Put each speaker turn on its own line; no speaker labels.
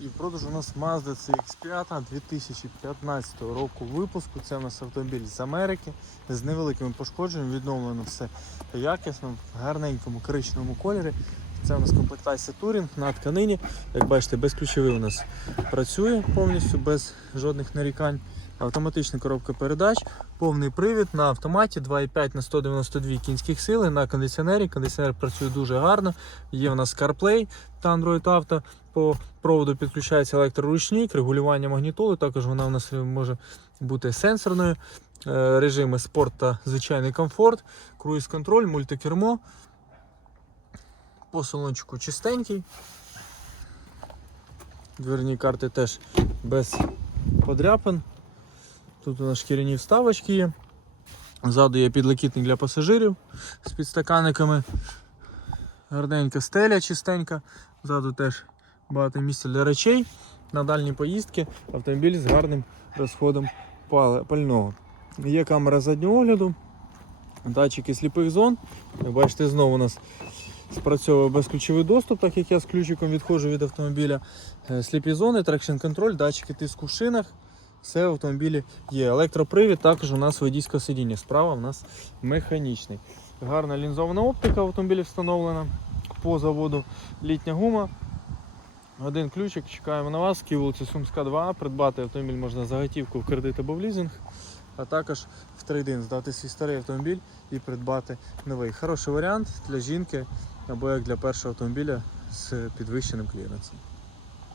І в у нас Mazda CX-5 2015 року випуску. Це у нас автомобіль з Америки з невеликими пошкодженнями, відновлено все якісно, в гарненькому коричневому кольорі. Це у нас комплектація Touring на тканині. Як бачите, безключовий у нас працює повністю без жодних нарікань. Автоматична коробка передач, повний привід на автоматі 2,5 на 192 кінських сили на кондиціонері. Кондиціонер працює дуже гарно. Є у нас CarPlay та Android Auto. По проводу підключається електроручник, регулювання магнітоли. Також вона у нас може бути сенсорною. Е, Режими спорт та звичайний комфорт, круїз контроль, мультикермо. По салончику чистенький. Дверні карти теж без подряпин. Тут у нас шкіряні вставочки є. Ззаду є підлокітник для пасажирів з підстаканниками. Гарненька стеля чистенька. Ззаду теж багато місця для речей. На дальні поїздки автомобіль з гарним розходом пального. Є камера заднього огляду, датчики сліпих зон. Як бачите, знову у нас спрацьовує безключовий доступ, так як я з ключиком відходжу від автомобіля. Е, Сліпі зони, трекшн контроль, датчики тиску в шинах. Все в автомобілі є. Електропривід, також у нас водійське сидіння. Справа у нас механічний. Гарна лінзована оптика в автомобілі встановлена по заводу. Літня гума. Один ключик, чекаємо на вас. Вулиця Сумська 2. Придбати автомобіль можна за готівку в кредит або в лізинг, а також в трейдин здати свій старий автомобіль і придбати новий. Хороший варіант для жінки або як для першого автомобіля з підвищеним кліренсом.